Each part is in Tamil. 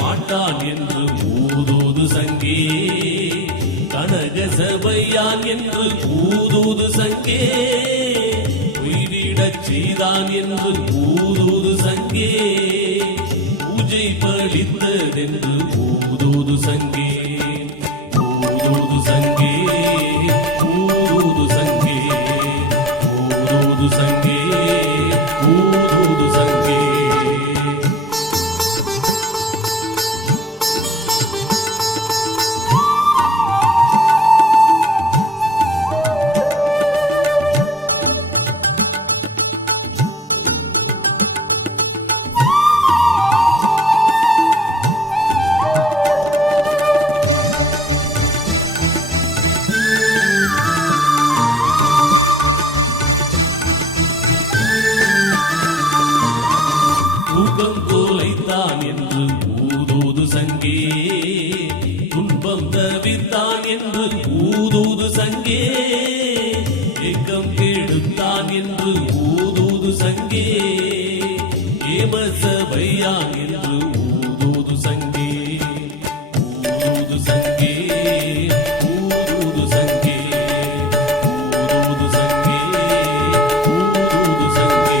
மாட்டான் என்று ஊதூது சங்கே கனக சபையான் என்று ஊதூது சங்கே உயிரிடச் செய்தான் என்று ஊதூது சங்கே பூஜை பழித்ததென்று ஊதூது சங்கே ஊதூது சங்கே ஊதூது சங்கே ஊதூது சங்கே ஊதூது சங்கே தூக்கம் தோலைத்தான் என்று ஊதூது சங்கே துன்பம் தவித்தான் என்று ஊதூது சங்கே ஏக்கம் கெடுத்தான் என்று ஊதூது சங்கே ஏமசபையான் என்று ஊதூது சங்கே ஊதூது சங்கே ஊதூது சங்கே ஊதூது சங்கே ஊதூது சங்கே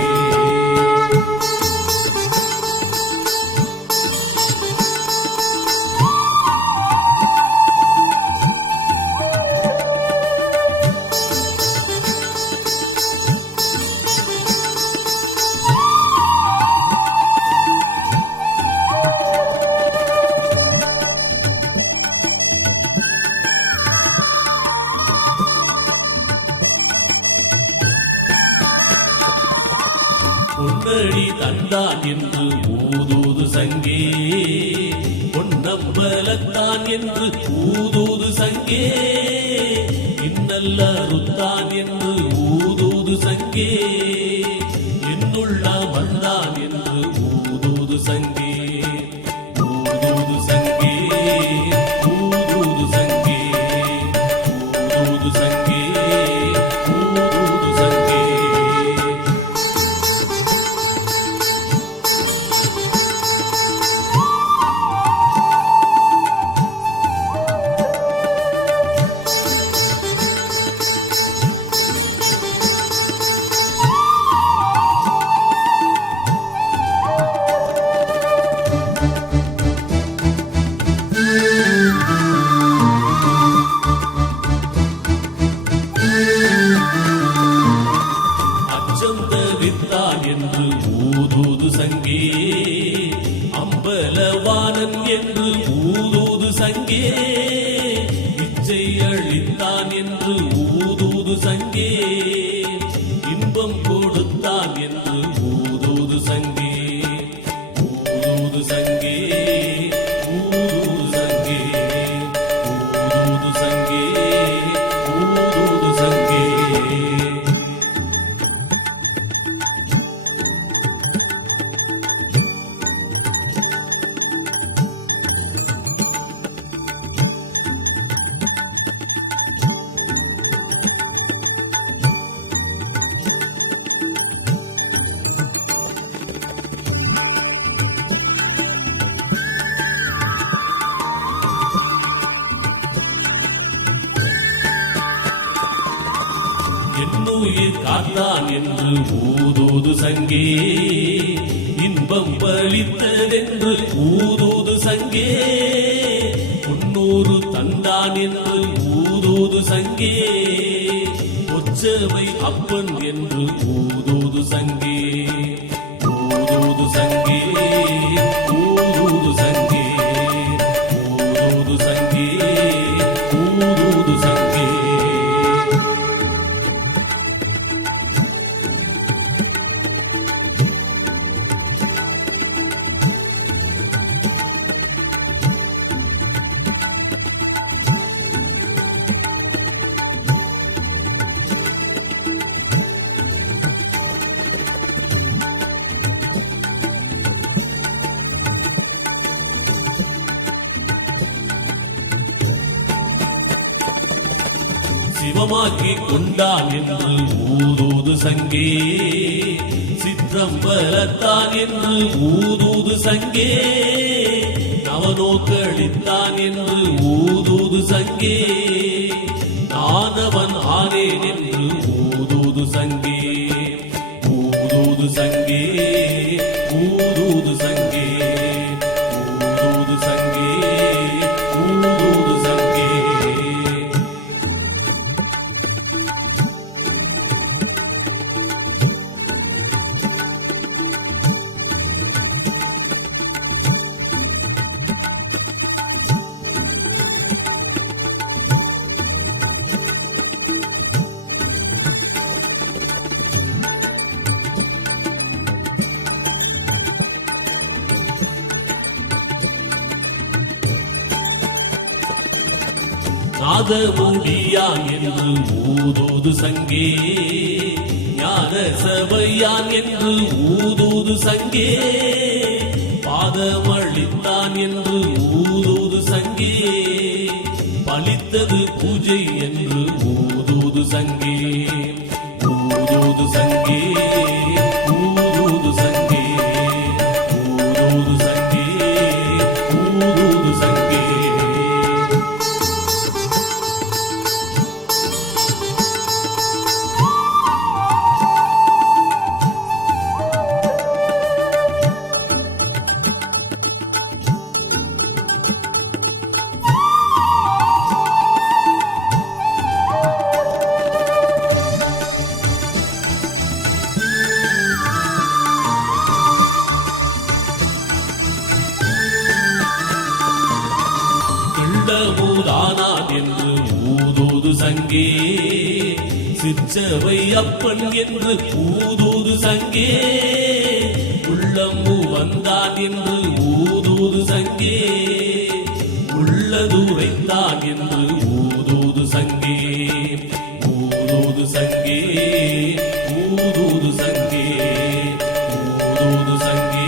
பொன்னடி தந்தான் என்று ஊதூது சங்கே பொன்னம்பலத்தான் என்று ஊதூது சங்கே இன்னல்ல ருத்தான் என்று ஊதூது சங்கே என்னுள்ள வந்தான் என்று ஊதூது சங்கே ஊதூது சங்கே ஊதூது சங்கே ஊதூது சங்கே ஊதூது சங்கே அச்சம் தவித்தான் என்று ஊதூது சங்கே அம்பலவானன் என்று ஊதூது சங்கே இச்சை அளித்தான் என்று ஊதூது சங்கே இன்பம் கொடுத்தான் என்று ஊதூது சங்கே ஊதூது சங்கே ஊதூது சங்கே ஊதூது சங்கே ஊதூது சங்கே என்னுயிர் காத்தான் என்று ஊதூது சங்கே இன்பம் பலித்ததென்று ஊதூது சங்கே பொன்னூறு தந்தான் என்று ஊதூது சங்கே ஒச்சவை அப்பன் என்று ஊதூது சங்கே ஊதூது சங்கே ஊதூது சங்கே ஊதூது சங்கே ஊதூது சங்கே சிவமாக்கி கொண்டான் என்று ஊதூது சங்கே சிற்றம்பலத்தான் என்று ஊதூது சங்கே அவனோ கழித்தான் என்று ஊதூது சங்கே நானவன் ஆனேன் என்று ஊதூது சங்கே ஊதூது சங்கே ஊதூது சங்கே ஊதூது சங்கே ஊதூது சங்கே நாதமுடியான் என்று ஊதூது சங்கே ஞான சபையான் என்று ஊதூது சங்கே பாதமளித்தான் என்று ஊதூது சங்கே பலித்தது பூஜை என்று ஊதூது சங்கே ஊதூது சங்கே ஊதூது சங்கே ஊதூது சங்கே ஊதூது சங்கே ஊதானான் என்று ஊதூது சங்கே சிற்றவை அப்பன் என்று ஊதூது சங்கே உள்ளம்பு வந்தான் என்று ஊதூது சங்கே உள்ளதுரைத்தான் என்று ஊதூது சங்கே ஊதூது சங்கே ஊதூது சங்கே ஊதூது சங்கே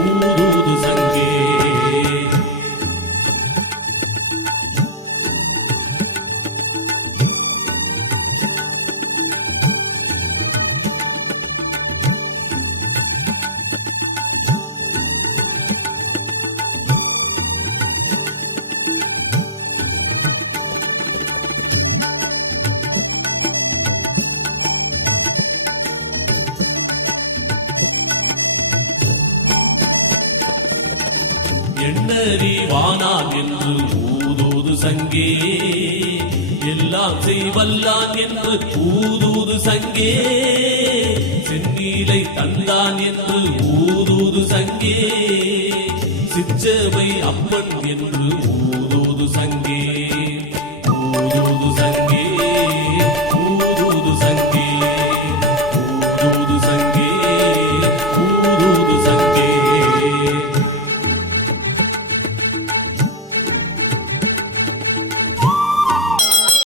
ஊதூது சங்கே எண்ணறிவானான் என்று ஊதூது சங்கே எல்லாம் செய்வல்லான் என்று ஊதூது சங்கே செந்நீலை தந்தான் என்று ஊதூது சங்கே சிற்றவை அப்பன் என்று